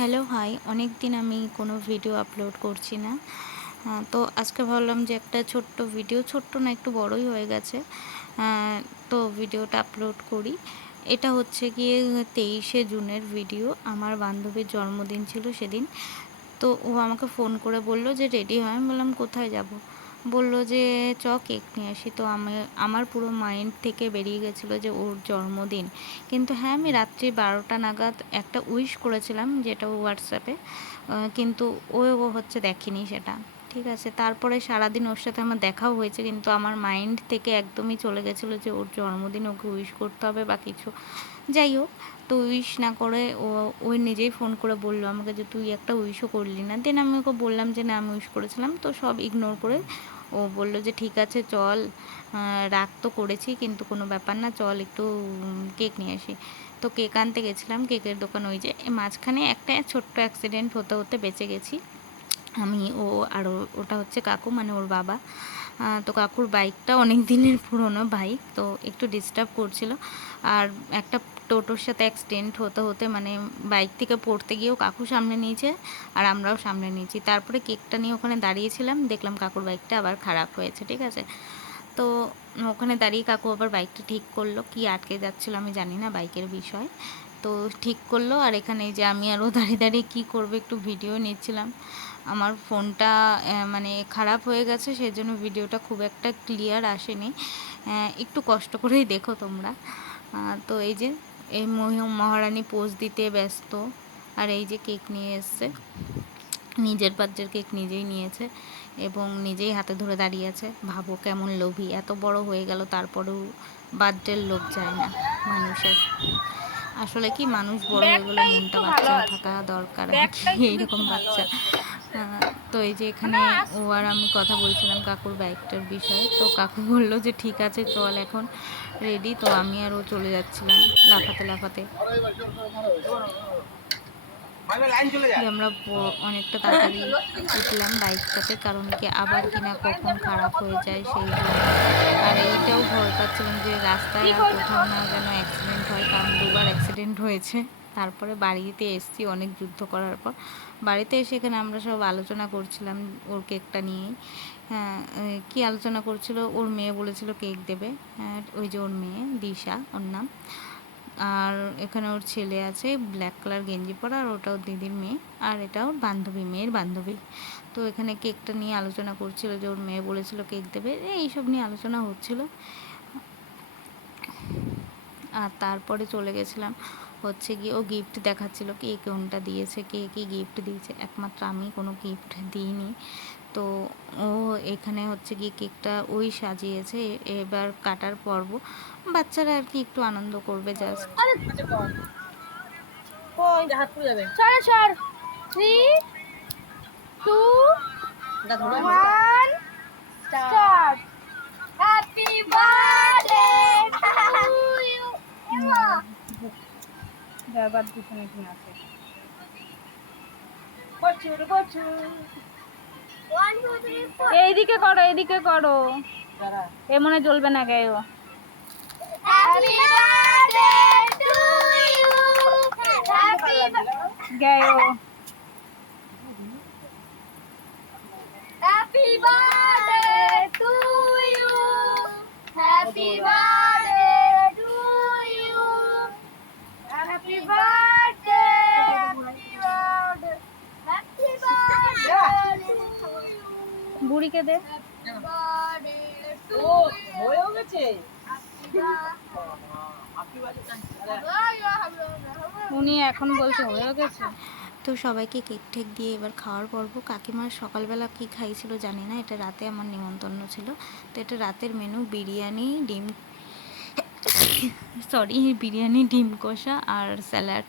Hello hi, অনেক দিন আমি কোনো ভিডিও আপলোড করছি না। তো আজকে ভাবলাম যে একটা ছোট্ট ভিডিও, ছোট্ট না একটু বড়ই হয়ে গেছে। তো ভিডিওটা আপলোড করি। এটা হচ্ছে গিয়ে 23শে জুনের ভিডিও। আমার বান্ধবীর জন্মদিন ছিল সেদিন। তো ও আমাকে ফোন করে বলল যে রেডি হয়। আমি বললাম কোথায় যাব? বলল যে কেক নিয়ে আসি। তো আমার পুরো মাইন্ড থেকে বেরিয়ে গেছিলো যে ওর জন্মদিন। কিন্তু হ্যাঁ, আমি রাত্রি 12টা নাগাদ একটা উইশ করেছিলাম, যেটা হোয়াটসঅ্যাপে, কিন্তু ও হচ্ছে দেখেনি সেটা। ঠিক আছে, তারপরে সারাদিন ওর সাথে আমার দেখাও হয়েছে, কিন্তু আমার মাইন্ড থেকে একদমই চলে গেছিলো যে ওর জন্মদিন, ওকে উইশ করতে হবে বা কিছু। যাই হোক, তো উইশ না করে ও নিজেই ফোন করে বলল আমাকে যে তুই একটা উইশও করলি না। দেন আমি ওকে বললাম যে না, আমি উইশ করেছিলাম। তো সব ইগনোর করে ও বলল যে ঠিক আছে চল, রাগ তো করেছি কিন্তু কোনো ব্যাপার না, চল একটু কেক নিয়ে আসি। তো কেক আনতে গেছিলাম, কেকের দোকান ওই যে মাঝখানে একটা ছোট্ট অ্যাক্সিডেন্ট হতে হতে বেঁচে গেছি আমি, ও আর ওটা হচ্ছে কাকু, মানে ওর বাবা। তো কাকুর বাইকটা অনেক দিনের পুরনো বাইক, তো একটু ডিস্টার্ব করছিল। আর একটা টোটোর সাথে অ্যাক্সিডেন্ট হতে হতে মানে বাইক থেকে পড়তে গিয়েও কাকু সামনে নিয়েছে আর আমরাও সামনে নিয়েছি। তারপরে কেকটা নিয়ে ওখানে দাঁড়িয়েছিলাম, দেখলাম কাকুর বাইকটা আবার খারাপ হয়েছে। ঠিক আছে, তো ওখানে দাঁড়িয়ে কাকু আবার বাইকটা ঠিক করলো, কি আটকে যাচ্ছিলো আমি জানি না বাইকের বিষয়। তো ঠিক করলো, আর এখানে যে আমি আরও দাঁড়িয়ে দাঁড়িয়ে কী করবো, একটু ভিডিও নিচ্ছিলাম। আমার ফোনটা মানে খারাপ হয়ে গেছে, সেই জন্য ভিডিওটা খুব একটা ক্লিয়ার আসেনি। একটু কষ্ট করেই দেখো তোমরা। তো এই যে এই মহারানী পোজ দিতে ব্যস্ত, আর এই যে কেক নিয়ে এসছে, নিজের বার্থডের কেক নিজেই নিয়েছে এবং নিজেই হাতে ধরে দাঁড়িয়ে আছে। ভাবো কেমন লোভী, এত বড় হয়ে গেল তারপরেও বার্থডের লোভ যায় না মানুষের। আসলে কি, মানুষ বড় হয়ে গেলে মনটা বাচ্চা থাকা দরকার আর কি, এইরকম বাচ্চা। তো এই যে এখানে ও আর আমি কথা বলছিলাম কাকুর বাইকটার বিষয়ে। তো কাকু বললো যে ঠিক আছে চল এখন রেডি। তো আমি আর ও চলে যাচ্ছিলাম লাফাতে লাফাতে। যে আমরা অনেকটা তাড়াতাড়ি উঠলাম বাইকটাতে, কারণ কি আবার কিনা কখন খারাপ হয়ে যায় সেই জন্য। আর এইটাও ভয় পাচ্ছিলাম যে রাস্তায় আর কোথাও না যেন অ্যাক্সিডেন্ট হয়, কারণ দুবার অ্যাক্সিডেন্ট হয়েছে। তারপরে বাড়িতে এসেছি অনেক যুদ্ধ করার পর। বাড়িতে এসে এখানে আমরা সব আলোচনা করছিলাম ওর কেকটা নিয়েই। হ্যাঁ, কী আলোচনা করছিল, ওর মেয়ে বলেছিল কেক দেবে। ওই যে ওর মেয়ে দিশা, ওর নাম। আর এখানে ওর ছেলে আছে ব্ল্যাক কালার গেঞ্জি পরা, আর ওটা ওর দিদির মেয়ে, আর এটা ওর বান্ধবী, মেয়ের বান্ধবী। তো এখানে কেকটা নিয়ে আলোচনা করছিল যে ওর মেয়ে বলেছিল কেক দেবে, এইসব নিয়ে আলোচনা হচ্ছিল। আর তারপরে চলে গেছিলাম হচ্ছে গিয়ে, ও গিফট দেখাচ্ছিল কে কোনটা দিয়েছে, কে কী গিফট দিয়েছে। একমাত্র আমি কোনো গিফট দিইনি। তো ও এখানে হচ্ছে গিয়ে কেকটা ওই সাজিয়েছে, এবার কাটার পর্ব। বাচ্চারা আর কি একটু আনন্দ করবে just. Happy birthday to you. যার বাদ পিছনে এখানে আছে এইদিকে করো, এইদিকে করো, এ মনে জ্বলবে না গায়ে। Happy birthday to you, happy গায়ে। Happy birthday to you, happy birthday to you, happy birthday, happy birthday, happy birthday to you. বুড়িকে দে। ও হয়েও গেছে, উনি এখন বলছে হয়েও গেছে। তো সবাইকে কেক ঠেক দিয়ে এবার খাওয়ার পর্ব। কাকিমার সকালবেলা কি খাইছিল জানি না, এটা রাতে আমার নিমন্ত্রণ ছিল। তো এটা রাতের মেনু, বিরিয়ানি, ডিম বিরিয়ানি, ডিম কষা আর স্যালাড।